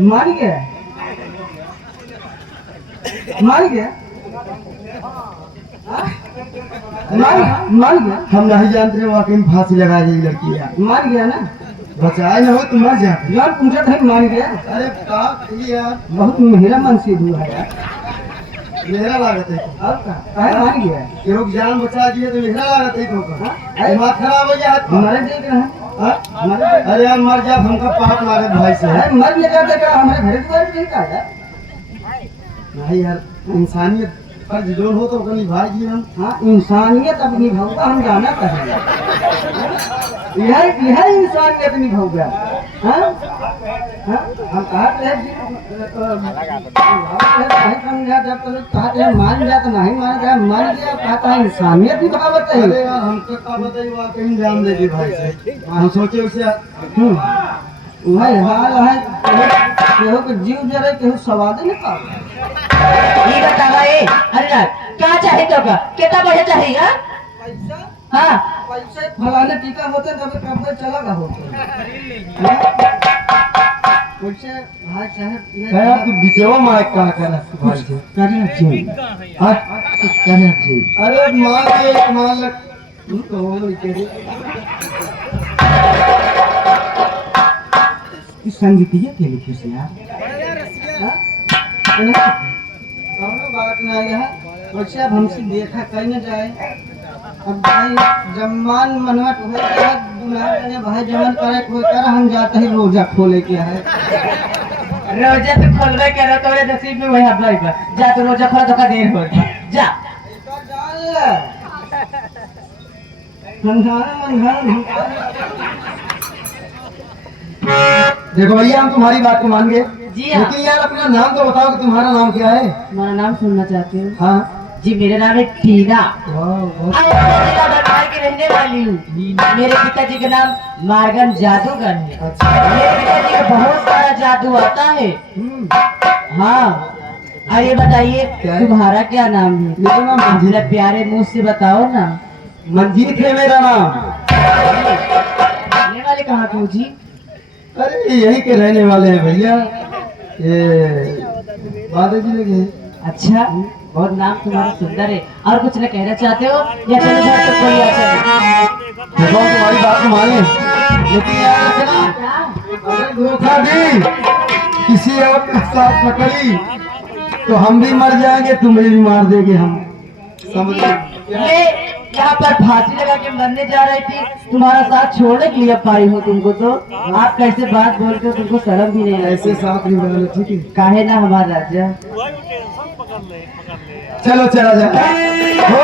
मार गया मार गया मार गया। हम नहीं जानते वाकई में फांसी लगा दी लड़की यार। मार गया ना, बचाए न हो तो मर जाते यार पूछा था मार गया। अरे का यार बहुत मेरा मन से हुआ है यार। मेरा लागत है और काहे मार गया? कि लोग जान बचा दिए तो मेरा लागत है को हाँ? दिमाग खराब हो गया है हमारे देख रहे हैं हाँ? अरे यार मर जा हमका पाप लागत भाई से अरे मर लेकर देखा हमारे घर द्वार नहीं का यार। नहीं यार इंसानियत फर्ज जो हो तो कभी भाई जी हम हाँ इंसानियत अब निभाऊंगा हम जाना कहेंगे। यह इंसानियत निभाऊंगा। हाँ हाँ हम कहा समझा जब तो कहा मान जा तो नहीं मान जा मान गया कहता है इंसानियत निभावत है। अरे यार हमको का बताइए वाकई जान दे दी भाई से हम सोचे उसे वही हाल है केहू के जीव जरे केहू सवाद नहीं पावे। ये बतावा ए अरे यार क्या चाहे तो का कितना पैसा चाहिए हां पैसा हां पैसे फलाने टीका होते तब कब चला होते पैसे भाई साहब ये कहा तू बिचवा माइक का करना भाई से करना चाहिए। हाँ करना चाहिए। अरे मार के मार लग तू तो वो तेरे इस संगीतिया के लिखे से यार कौनो बात नहीं है वैसे अब हमसे देखा कहीं न जाए। अब भाई जमान मनवट हो गया दुनिया ने भाई जमान करे कोई कर हम जाते हैं रोजा खोले के है। रोजा तो खोलबे करे तोरे नसीब में वही अप्लाई कर जा तो रोजा खोला तो का देर हो जा देखो भैया हम तुम्हारी बात को मान गए जी हाँ। लेकिन यार अपना नाम तो बताओ कि तुम्हारा नाम क्या है। मेरा नाम सुनना चाहते हो? हाँ जी मेरा नाम है टीना वाह मैं जिला दरबार की रहने वाली हूँ। मेरे पिताजी का नाम मार्गन जादूगर है। अच्छा मेरे पिताजी का बहुत सारा जादू आता है। हाँ अरे बताइए क्या है? तुम्हारा क्या नाम है? मेरा नाम मंजीत मेरा प्यारे मुंह से बताओ ना। मंजीत है मेरा नाम। रहने वाले कहाँ के हो जी? अरे यही के रहने वाले हैं भैया ये बादल जिले के हैं। अच्छा बहुत नाम तुम्हारा सुंदर है। और कुछ न कहना चाहते हो या चलो घर तक कोई आता देखो हम तुम्हारी बात को माने लेकिन यार अगर धोखा दी किसी और के साथ पकड़ी तो हम भी मर जाएंगे तुम्हें भी मार देंगे हम समझ मैं यहाँ पर फांसी लगा के मरने जा रही थी तुम्हारा साथ छोड़ने के लिए पाई हूँ तुमको। तो आप कैसे बात बोलते हो तुमको शर्म भी नहीं ऐसे लगती? साथ नहीं बनाना ठीक है। काहे ना हमारा राजा चलो चला जाए हो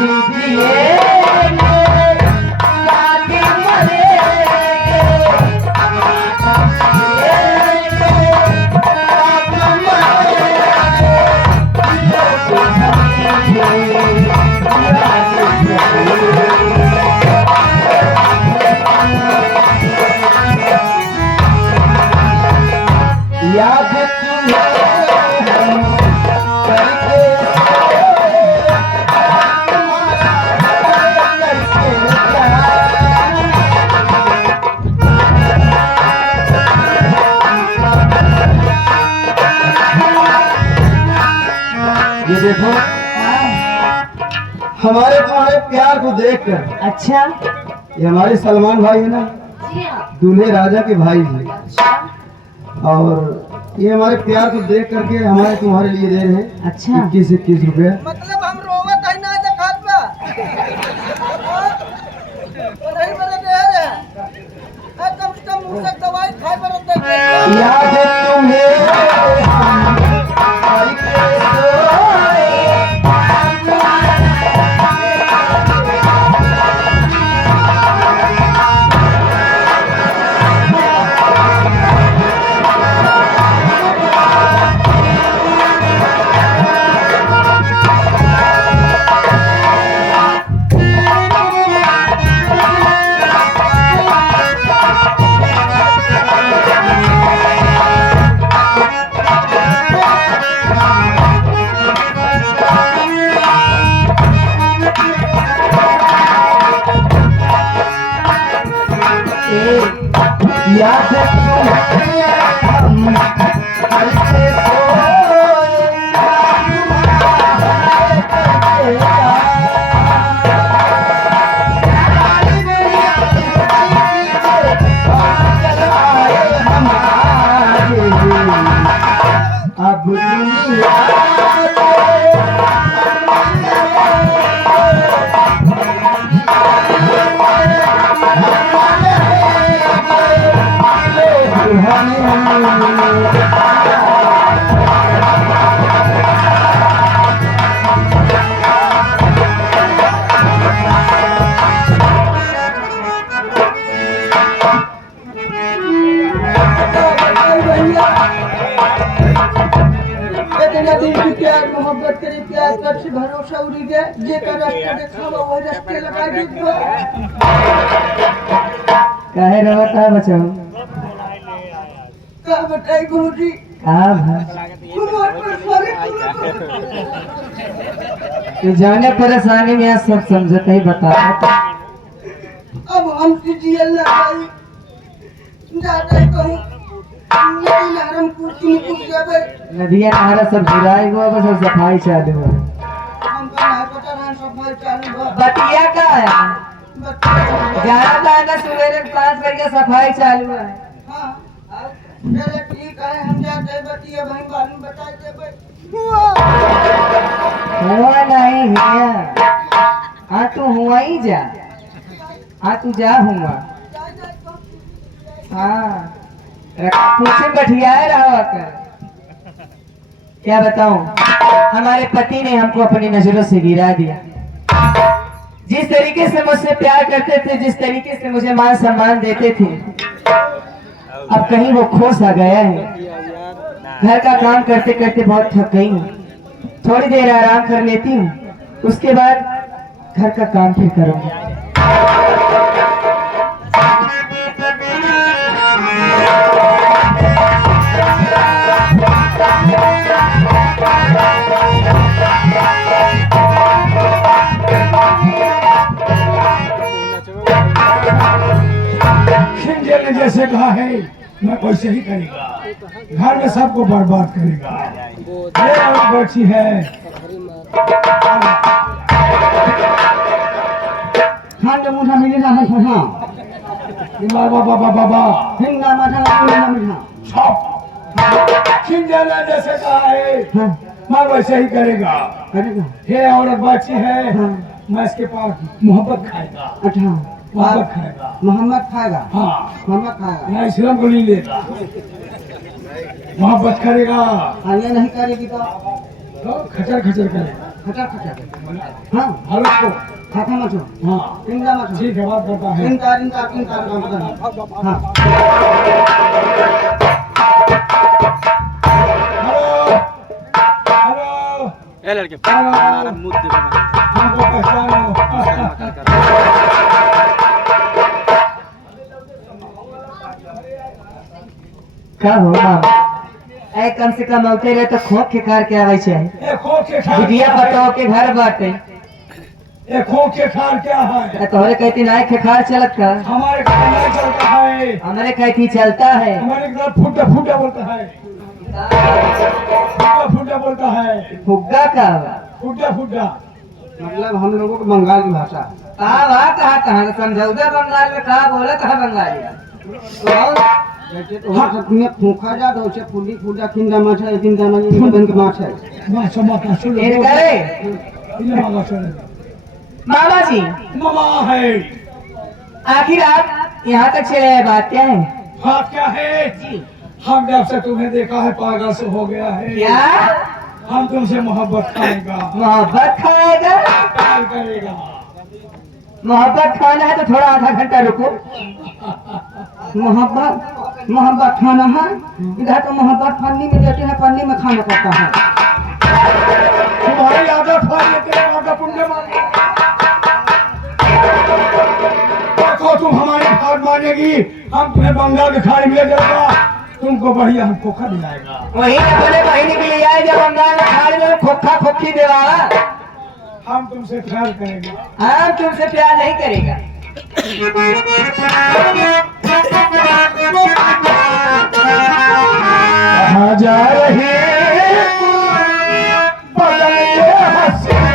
याद ये देखो हमारे तुम्हारे प्यार को देखकर, अच्छा ये हमारे सलमान भाई है ना, दूल्हे राजा के भाई हैं, और ये हमारे प्यार को देख करके हमारे तुम्हारे लिए दे रहे हैं अच्छा 21 रुपया। मतलब हम रोवत है ना देखत बा नहीं मेरे दे रे कम से कम मुझे दवाई खाए पर दे याद तुम्हें आई के सोए, याद तुम्हें हम करके सोए, अब दुनिया इतना दिन की प्यार मोहब्बत करे प्यार कर से भरोसा उड़ी गया जे का रास्ता देखावा वो रास्ते लगा दी काहे रहता है बचाओ का बताई गुरुजी हाँ भाई बहुत परेशानी तू जाने परेशानी में आज सब समझते ही बता अब हम जियल ना पाई जाते कहूं नहीं नरम कुर्सी में कुछ जाबे नदिया नहरा सब जुराई हुआ बस सब सफाई चालू है हम का ना पता ना सब भाई चालू बा बतिया का है ग्यारह का है ना सवेरे 5 बजे सफाई चालू है हां चलो ठीक है हम जाते हैं बतिया भाई बाद में बता देबे हुआ नहीं है हाँ तू हुआ ही जा हाँ तू जा हुआ हाँ पूछे बैठियाए रहा कर क्या बताऊं हमारे पति ने हमको अपनी नजरों से गिरा दिया जिस तरीके से मुझसे प्यार करते थे जिस तरीके से मुझे मान सम्मान देते थे अब कहीं वो खो सा गया है घर का काम करते करते बहुत थक गई हूँ थोड़ी देर आराम कर लेती हूँ उसके बाद घर का काम फिर करूंगी शिंदे ने जैसे कहा है मैं वैसे ही करेगा घर में सबको बर्बाद करेगा ये और बच्ची है खान के मुठा मिले ना हम हां बाबा बाबा हिंगा माथा ना मिठा सब शिंदे ने जैसे कहा है मैं वैसे ही करेगा करेगा ये औरत बच्ची है हाँ। मैं इसके पास मोहब्बत खाएगा अच्छा मोहब्बत खाएगा मोहम्मद खाएगा हाँ मोहम्मद खाएगा मैं इस्लाम को नहीं लेता मोहब्बत करेगा हाँ ये नहीं करेगी तो तो खचर खचर करेगा खचा खचा हाँ हेलो को खाता मचो हाँ इंदा मचो ठीक है बात करता है इन तार काम करना हाँ हेलो हेलो ए लड़के हमारा मुंह दे हमको पहचानो का हो मामा ऐ कम से कम औते रहे तो खोख के कार के आवे छे ए खो के खार बिटिया बताओ के घर बाटे ए खो के खार क्या है तोहरे कहती नाय के खार चलत का हमारे घर नहीं चलता है हमारे कहती चलता है हमारे घर फुटा फुटा बोलता है फुटा फुटा बोलता है फुग्गा का फुटा फुटा मतलब हम लोगों को बंगाल की भाषा कहा समझौता बंगाल में कहा बोला कहा बंगाली जैसे तो हम सब में खोखा जा तो उसे फुली फुटा किंदा माछ है किंदा ना ये बन के माछ है माँ समाता सुन इन करे इन्हें मांगा सुन मामा जी मामा है आखिर आप यहाँ तक चले आए बात क्या है हाँ क्या है हम जब से तुम्हें देखा है पागल से हो गया है क्या हम तुमसे मोहब्बत खाएगा मोहब्बत खाएगा प्यार करेगा मोहब्बत खाना है तो थोड़ा आधा घंटा रुको मोहब्बत खाना है इधर तो मोहब्बत पन्नी में देते हैं पन्नी में खाना पड़ता है तुम्हारी आदत है तेरे माँ का पुण्य मांगे देखो तुम हमारी बात मानेगी हम तुम्हें बंगाल के खाने में ले जाएगा तुमको बढ़िया हम खोखा दिलाएगा वही अपने बहनी के लिए आए जब बंगाल में खाने में खोखा खोखी देवा हम तुमसे प्यार करेंगे हम तुमसे प्यार नहीं करेगा कहाँ जा रही बदल ये हंसिया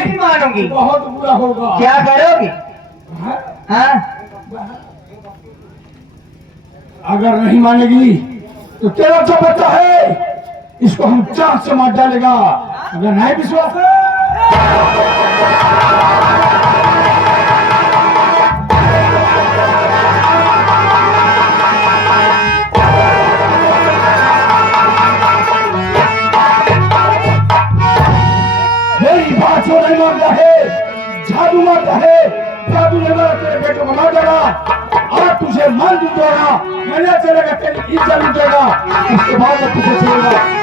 नहीं मानूंगी बहुत बुरा होगा क्या करोगी हाँ अगर नहीं मानेगी तो तेरा जो बच्चा है इसको हम चाक से मार डालेगा अगर नहीं विश्वास है मेरी बात जो नहीं मानता है जादू मारता है जादू ने मारा तेरे बेटे को मार देगा और तुझे मान दूंगा मैंने चलेगा तेरी इज्जत लूटेगा उसके बाद मैं तुझे छोड़ूंगा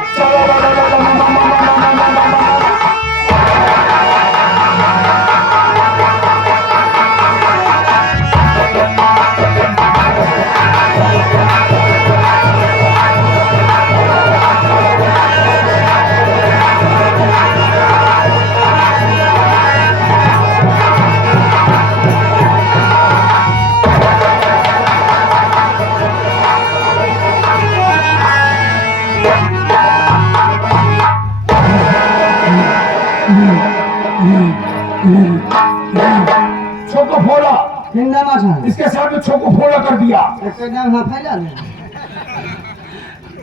छोको फोड़ा किंदा माछ है इसके साथ में छोको फोड़ा कर दिया एक नाम हाँ फैला ले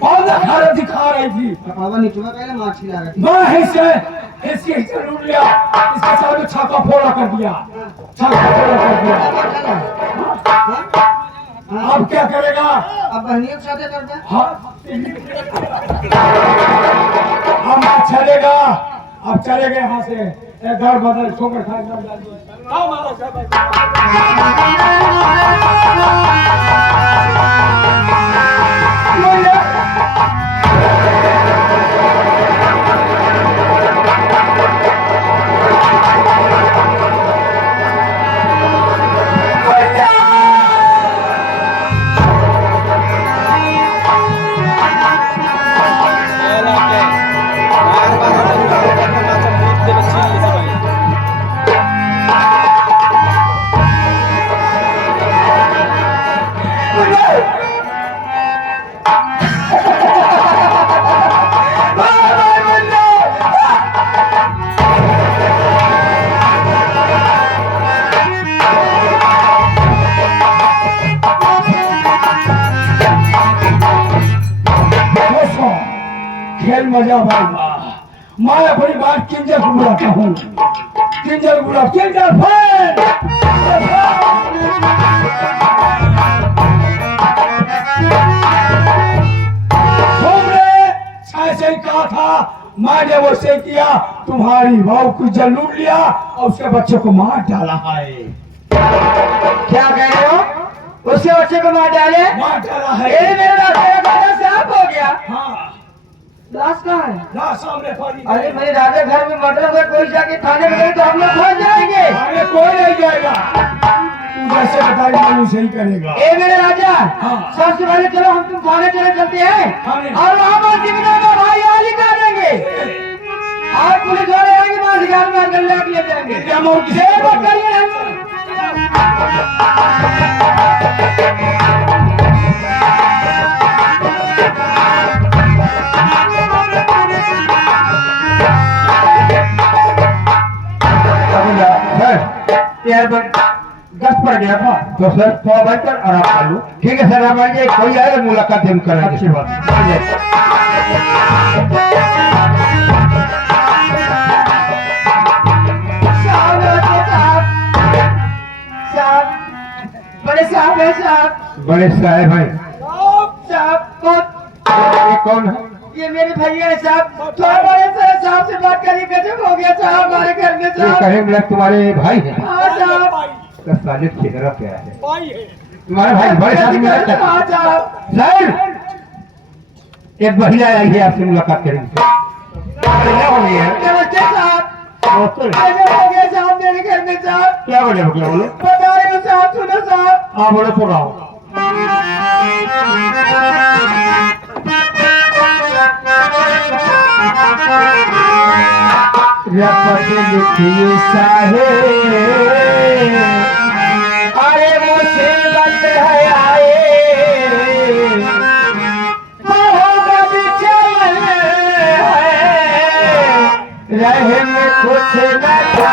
और खाना दिखा रही थी पावा निचवा पहले माछ खिला रहे मैं हिस्से इसके हिस्से लूट लिया इसके साथ में छाका फोड़ा कर दिया छाका फोड़ा कर दिया अब क्या करेगा अब बहनियों के साथ कर दे हाँ अब चलेगा अब चले गए यहाँ से एक घर बदल ठोकर खाएगा मजा भाई। मैं अपनी बात किंजल को बुलाता हूँ। किंजल बुला, किंजल फैन। तुमने ऐसे ही कहा था, मैंने वैसे किया। तुम्हारी बहू को जल लूट लिया और उसके बच्चे को मार डाला है। क्या कह रहे हो? उसके बच्चे को मार डाले? मार डाला है। ये मेरे राजा का घर साफ हो गया। हाँ, लाश कहाँ है? लाश सामने पड़ी है। अरे मेरे राजा घर में मर्डर अगर कोई जाके थाने में गए तो हम लोग फंस जाएंगे। अरे कोई नहीं जाएगा, तू जैसे बताएगा मैं सही करेगा। ए मेरे राजा, हाँ। सबसे पहले चलो हम तुम थाने चले चलते हैं थाने। और वहाँ पर जिम्मेदार का भाई आज ही कर देंगे और पुलिस वाले आएंगे वहाँ अधिकार में अंदर ले लिए जाएंगे। शेर मत करिए हम। यार गस पड़ गया था तो सर थोड़ा बैठकर आराम कर लो। ठीक है सर, आप आइए, कोई आएगा मुलाकात हम करेंगे। अच्छी बात। बड़े साहब है साहब। बड़े साहब है। साहब कौन? ये कौन है? ये मेरे भैया है साहब। थोड़ा बड़े साहब से बात करिए, गजब हो गया साहब हमारे घर में ये साहब। कहे बोला तुम्हारे भाई है? हाँ साहब। का साले चेहरा क्या है? तुम्हारे भाई बड़े साहब मिला था। हाँ साहब। सर, एक महिला आई है, आपसे मुलाकात करेंगे। क्या हो गई है? नमस्ते साहब। नमस्ते। गजब हो गया साहब मेरे घर में साहब। क्या बोले? क्या बोले? बता रहे हो साहब, सुनो साहब। हाँ बोले, सुन रहा हूँ। रपट लिखिए साहे, अरे मुसीबत है आए, मोहब्बत चल है, रहे में कुछ न था।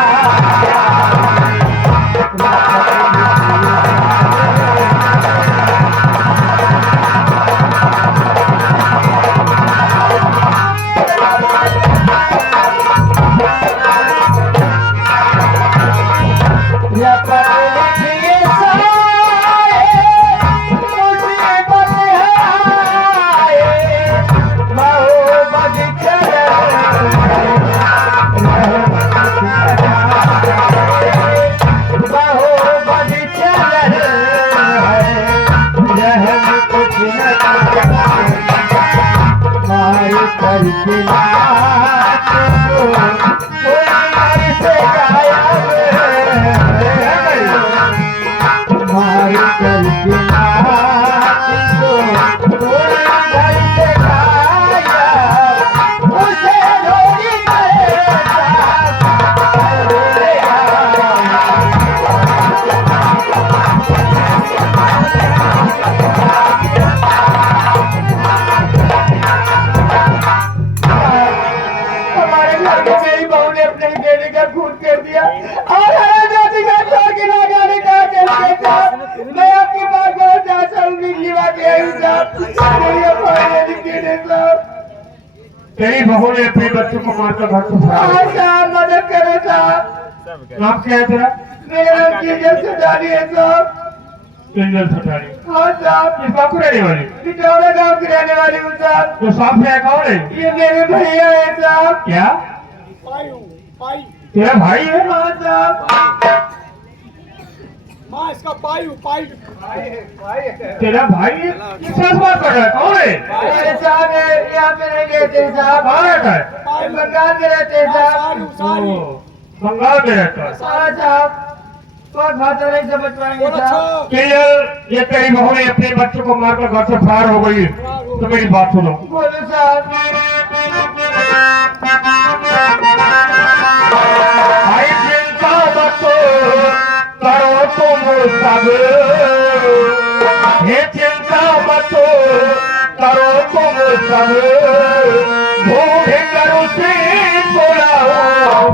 तेरी बहू ने अपने बच्चों को मारकर घर को साहब मदद करो साहब। नाम क्या है तेरा? मेरा नाम किंजल सटानी है साहब। किंजल सटानी। हाँ साहब। किस गाँव को रहने वाली? पिटौरा गाँव की रहने वाली हूँ साहब। तो साफ है कौन है? ये मेरे भैया है साहब। क्या तेरा भाई है? हाँ साहब। इसका पाई तेरा भाई है? किससे बात कर रहा है? कौन है? मेरे साहब है, यहाँ पे नहीं रहते साहब। कहाँ रहता है? बंगाल में रहते हैं साहब। ओ, बंगाल में रहता है। हाँ साहब। बहुत भाषा नहीं समझ पाएंगे साहब। किंजल, ये तेरी बहू ने अपने बच्चों को मारकर घर से फरार हो गई, तो मेरी बात सुनो। बोलो साहब। भाई चिंता मत करो तुम सब, ये चिंता मत करो तुम सब, ढूंढ कर उसे बुलाओ।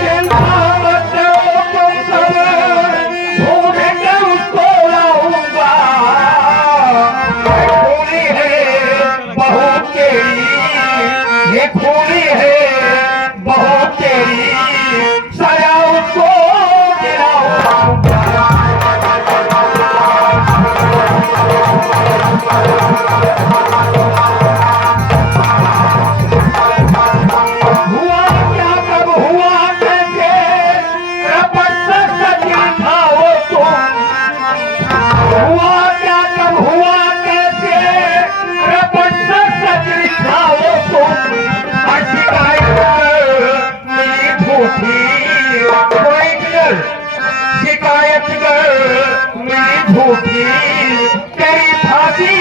चिंता मत तेरी, ये खूनी है बहू तेरी, सजा उसको दिलाऊंगा। हुआ क्या कब हुआ कैसे, रपट से सच लिखाओ तुम। हुआ क्या कब हुआ कैसे, रपट से सच लिखाओ तुम। शिकायत मिली झूठी, शिकायत मिली झूठी, तेरी फांसी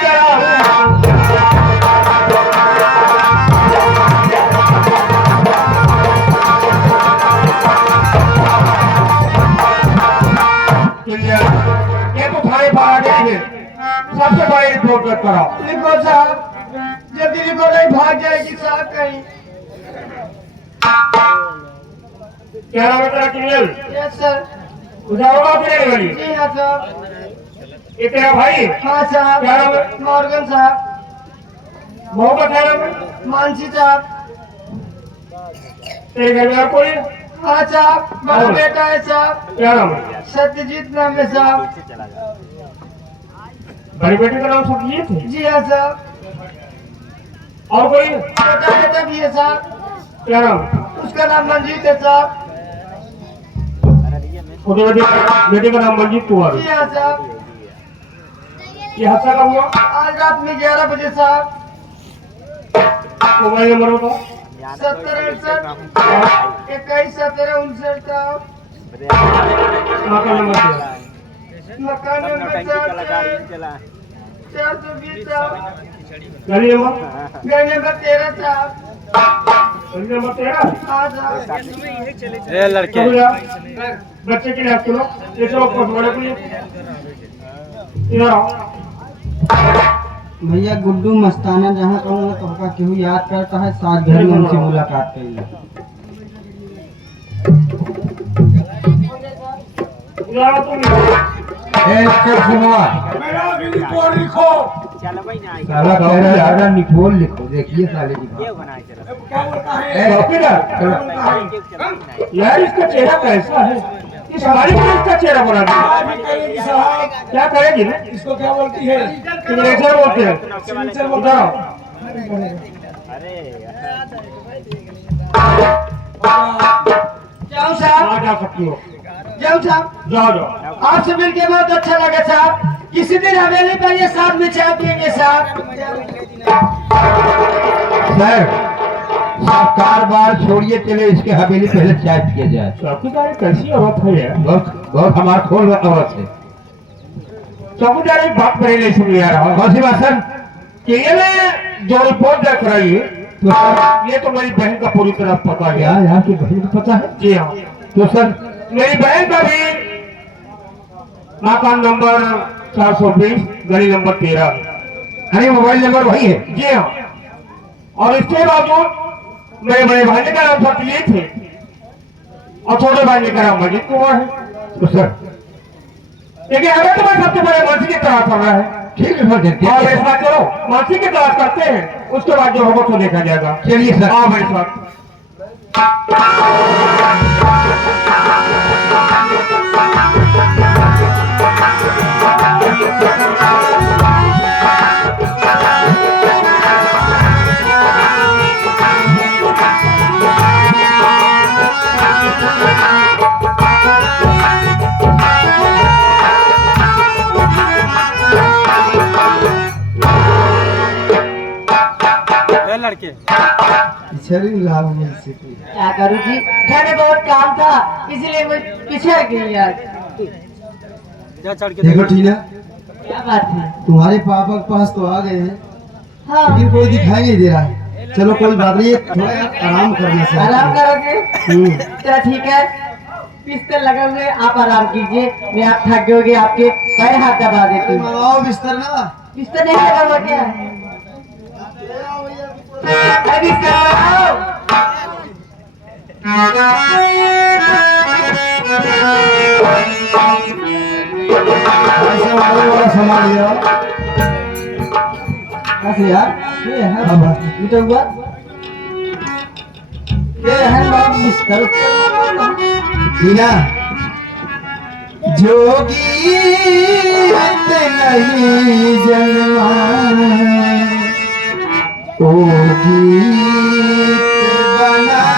कराऊं। ये तो थाने पर आ गई है, सबसे बड़ी रिपोर्ट कराओ। लिखो साहब, जल्दी लिखो, नहीं भाग जाएगी साहब कहीं। क्या नाम है तेरा क्रिमिनल? Yes sir. उजाओगा अपने गली? जी हाँ साहब। ये तेरा भाई? हाँ साहब। क्या नाम है? मॉर्गन साहब। बहू का क्या नाम है? मानसी साहब। तेरे घर में और कोई? हाँ साहब, बड़ा बेटा है साहब, क्या नाम है? सत्यजीत नाम है साहब। बड़ी बेटे का नाम सत्यजीत है? जी हाँ साहब। और कोई? छोटा बेटा भी है साहब, क्या नाम? उसका नाम मंजीत है साहब। छोटे बेटे का नाम मंजीत कुमार जी है। हाँ साहब। ये हादसा कब हुआ? आज रात में 11 बजे साहब। मोबाइल नंबर बताओ। 7068 21 17 59 साहब। मकान नंबर क्या? मकान नंबर साहब 420 साहब। गली नंबर? गली नंबर 13 साहब। गली नंबर 13? हाँ साहब। ए लड़के चलो यार, बच्चे के लिए हाथ चलो, ये चलो बड़े को इधर आओ। भैया गुड्डू मस्ताना जहाँ कहूँगा तो का केहू याद करता है, साथ घर में उनसे मुलाकात करी। इधर आओ तुम। कुमार लिखो। चल भाई ना साला कह रहा है आधा निकोल लिखो, देखिए साले की ये बात। बना चला यार इसका चेहरा कैसा है? इस हमारी पुलिस का चेहरा बना दिया। क्या करेगी ना? इसको क्या बोलती है? सिग्नेचर बोलते हैं। इधर आओ। अरे जाओ साहब, आ जा सकती हो। जाओ साहब। जाओ जाओ। आपसे मिलके बहुत अच्छा लगा साहब। किसी दिन हवेली पर ये साथ में चाय पियेंगे साहब। सर, सब कारबार छोड़िए, चले इसके हवेली पहले चाय पिए जाए। चौकीदार कैसी औरत है यार? बहुत बहुत हमारा खोल औरत है। चौकीदार एक बात मेरे लिए सुन लिया रहा कौन सी बात सर? कि ये मैं जो रिपोर्ट देख रही है, तो सर ये तो मेरी बहन का पूरी तरह पता गया। क्या यहाँ की बहन को पता है? जी हाँ, तो सर मेरी बहन का भी मकान नंबर 420 गली नंबर 13। अरे मोबाइल नंबर वही है। जी हाँ, और इसके बावजूद मेरे बड़े भाई का नाम सत्यजीत है और छोटे भाई का नाम मंजीत कुमार है। तो सर लेकिन हमें तो मैं सबसे बड़े मंत्री की तलाश कर रहा है। ठीक है सर, देखते और हैं। ऐसा करो, मंत्री की तलाश करते हैं, उसके बाद जो होगा तो देखा जाएगा। चलिए सर। आओ मेरे साथ। ए लड़के शरीर लाभ मिल सके। क्या करूँ जी, घर में बहुत काम था, इसलिए मैं पिछड़ गई आज। जा चढ़ के देखो टीना, क्या बात है? तुम्हारे पापा के पास तो आ गए हैं, हाँ, लेकिन कोई दिखाई नहीं दे रहा है। चलो कोई बात नहीं, थोड़ा आराम करना चाहिए। आराम करोगे? चलो ठीक है, बिस्तर लगा हुए, आप आराम कीजिए। मैं आप थक गए, आपके पैर हाथ दबा देती हूँ। मंगाओ बिस्तर ना। बिस्तर नहीं लगा हुआ क्या? अरे बिस्तर लगाओ। ऐसा वाला सामान लिया। बस यार ये है हाँ बात। बेटा हुआ ये है बाप बिस्तर टीना जोगी नहीं जन्मा ओ गीत बना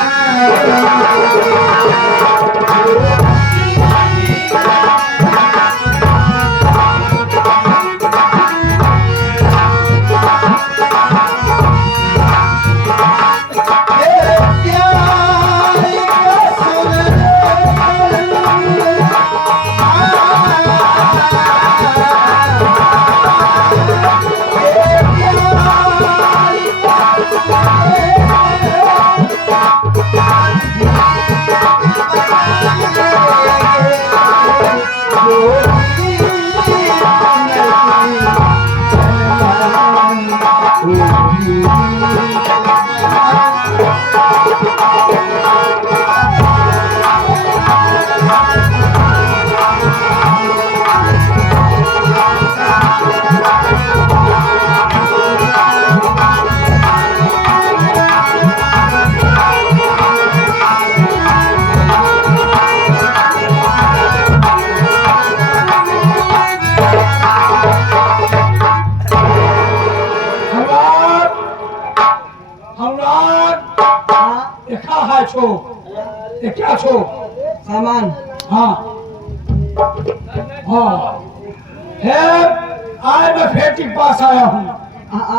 छो ये क्या छो सामान हाँ हाँ है आज मैं फैक्ट्री के पास आया हूँ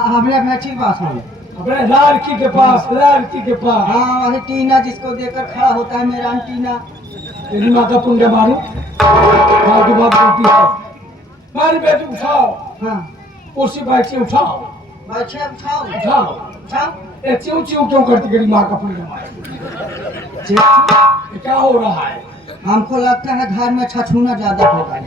अपने फैक्ट्री के पास हूँ अपने लड़की के पास हाँ वही टीना जिसको देखकर खड़ा होता है मेरा टीना तेरी माँ का पुण्य मारू हाँ तो बात बोलती है मारी बेटी उठाओ हाँ कुर्सी बैठ के उठाओ बच्चे उठाओ उठाओ उठाओ ये च्यू च्यू क्यों करती तेरी माँ का पुण्य मारू ये क्या हो रहा है हमको लगता है घर में छछूना ज्यादा होगा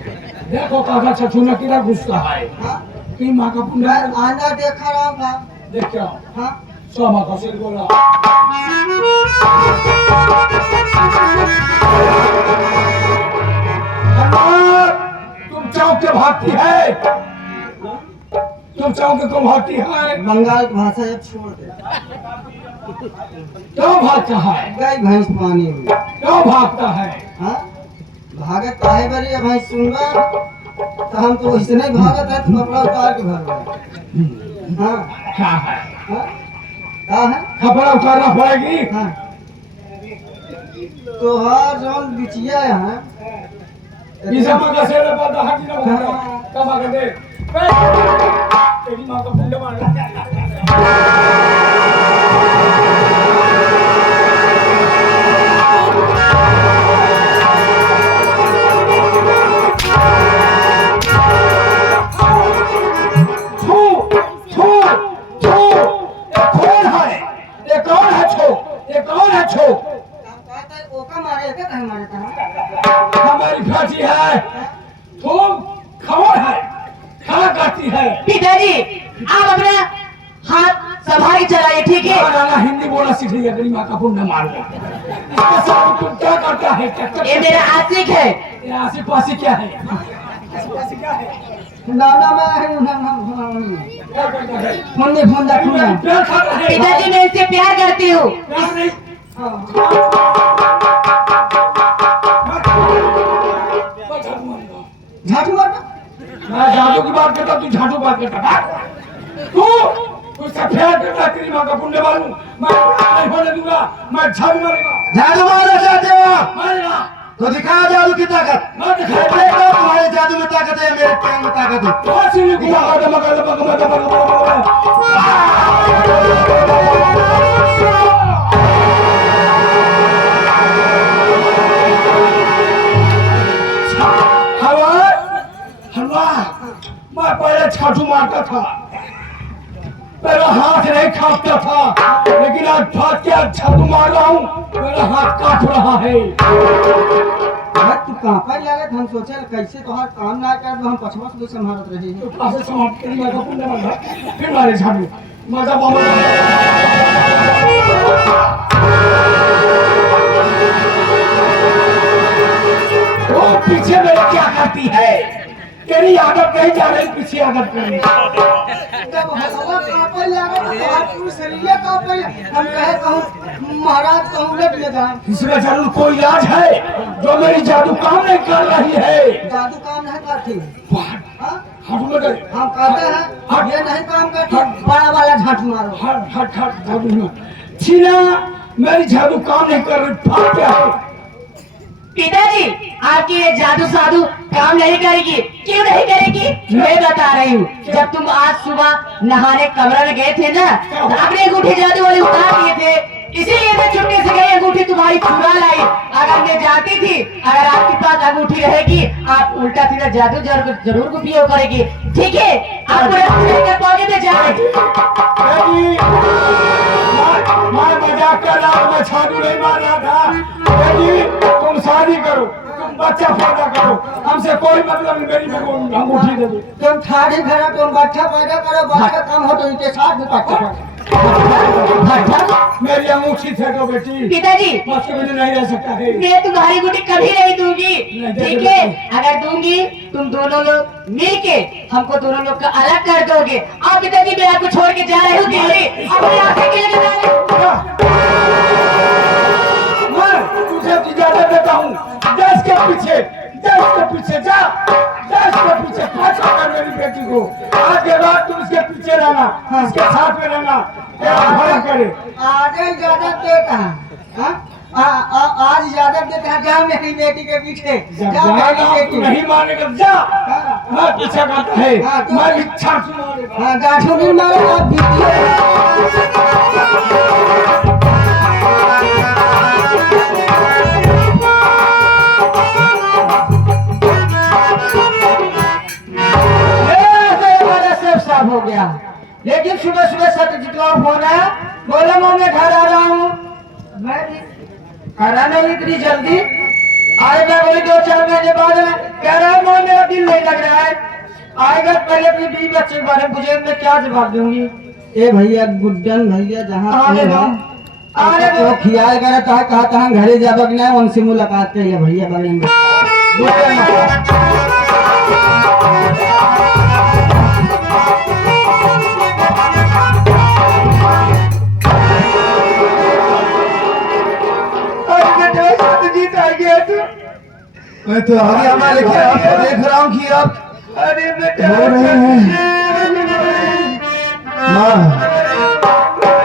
देखो काका छछूना किधर घुसता है हाँ की माँ का पुण्य मैं आना देखा रहूंगा देख क्या हाँ सो माँ का सिर बोला तुम चौक के भागती है तुम चौक के क्यों भागती है बंगाल की भाषा जब छोड़ दे क्यों भागता है गाय भैंस पानी में क्यों भागता है हाँ भागत काहे बरी है भैंस सुनबा तो हम तो वैसे नहीं भागत है तुम कपड़ा उतार के भाग रहे हाँ क्या है हाँ क्या है कपड़ा उतारना पड़ेगी हाँ तो हाँ जो बिचिया है इसे माँ का सेवा पाता है कि ना कब आकर दे तेरी माँ का पुण्य मार हमारी फांसी है तुम खबर है क्या करती है पिताजी आप अपना हाथ संभाल चलाइए ठीक है गाना हिंदी बोलना सीख लिया तेरी माँ का पुण्य मार इसके साथ तुम क्या करता है ये मेरा आशिक है ये आसी पासी क्या है आसी क्या है नाना में क्या करता है फुंदे फुंदा फुंदा प्यार खाता है पिताजी मैं इससे प्यार करती हूँ प्यार नहीं झाटू मार मैं जादू की बात करता तू झाटू बात करता तू तुझसे प्यार करता तेरी माँ का पुण्य मारू मैं नहीं होने दूंगा मैं झाड़ू मारूंगा जादू मारना चाहते हो मारेगा तो दिखाओ जादू की ताकत मैं दिखाई देखो तुम्हारे जादू में ताकत है मेरे प्रेम में ताकत है फांसी नहीं कुआ मैं पहले छाटू मारता था मेरा हाथ नहीं काटता था लेकिन आज भाग के छाटू मार रहा हूँ मेरा हाथ काट रहा है अरे तू कहाँ पर लगे हम सोचे कैसे तोहार काम ना कर हम पछवा से संभालत रहे तो पासे समाप्त करी मैं का पुण्य मार फिर मारे छाटू मजा बाबा वो पीछे मेरे क्या करती है तेरी आदत नहीं जा रही पीछे आदत करनी जब हवा शरीर का पहले हम कहे कहूँ महाराज कहूँ उलट ले जाए। इसमें जरूर कोई इलाज है जो मेरी जादू काम नहीं कर रही है। जादू काम नहीं करती। हाँ? हट मत हम कहते हैं ये नहीं काम करती, बड़ा वाला झट मारो। हट हट हट जादू मत छीना, मेरी जादू काम नहीं कर रही। भाग क्या है पिताजी, आपकी ये जादू साधु काम नहीं करेगी। क्यों नहीं करेगी? मैं बता रही हूँ। जब तुम आज सुबह नहाने कमरा में गए थे ना, तो आपने अंगूठी जादू वाली उतार दिए थे, इसीलिए मैं चुपके से गई अंगूठी तुम्हारी चुरा लाई। अगर मैं जाती थी, अगर आपके पास अंगूठी रहेगी, आप उल्टा सीधा जादू जरूर उपयोग करेगी। ठीक है, आप कर पाओगे तो जाए। मैं मजाक कर रहा हूँ, मैं जादू नहीं मार रहा था। बेटी, तुम शादी करो, तुम बच्चा पैदा करो, हमसे कोई मतलब नहीं। मेरी अंगूठी दे दो। तुम ठाड़ी भरा, तुम बच्चा पैदा करो, बच्चा काम हो तो इनके साथ भी बच्चा पैदा। मेरी अंगूठी थे दो बेटी। पिताजी, बच्चे बिना नहीं रह सकता है। मैं तुम्हारी अंगूठी कभी नहीं दूंगी। ठीक है, अगर दूंगी तुम दोनों लोग मिलके हमको दोनों लोग का अलग कर दोगे। आप पिताजी, मैं आपको छोड़ के जा रही हूँ दिल्ली। अपने आंखें के लेके जा रही हूँ। मैं तुझे इजाजत देता हूँ। देश के पीछे जा, देश के पीछे पाछा कर मेरी बेटी को। आज के बाद तुम इसके पीछे रहना, इसके साथ में रहना, तेरा भला करे। आगे इजाजत देता है। आज इजाजत देता है, जा मेरी बेटी के पीछे। जा मेरी तू बेटी। नहीं मानेगा, जा। मैं पीछा करता है, हाँ, तो- मैं इच्छा से मारेगा। हाँ, गाठों नहीं मारो आप बीती। साफ हो गया, लेकिन सुबह सुबह सत्यजीत का फोन आया, बोला मैं घर आ रहा हूँ। मैं करा नहीं इतनी जल्दी। अरे मैं वही 2-4 महीने बाद कह रहा हूँ, मेरा दिल नहीं लग रहा है। आएगा पहले अपनी बीवी बच्चे के बारे में पूछे, मैं क्या जवाब दूंगी? ए भैया गुड्डन भैया जहाँ अरे पे हो, अरे तो खियाल करता है, कहता है घरे जाबक नहीं, उनसे मुलाकात करिए भैया बोलेंगे। सत्यजीत आ गया तू। मैं तो आगे हमारे लेके आपको देख रहा हूँ कि आप अरे हो रहे हैं। माँ,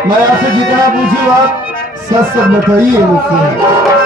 मैं आपसे जितना पूछूं आप सच सच बताइए मुझसे।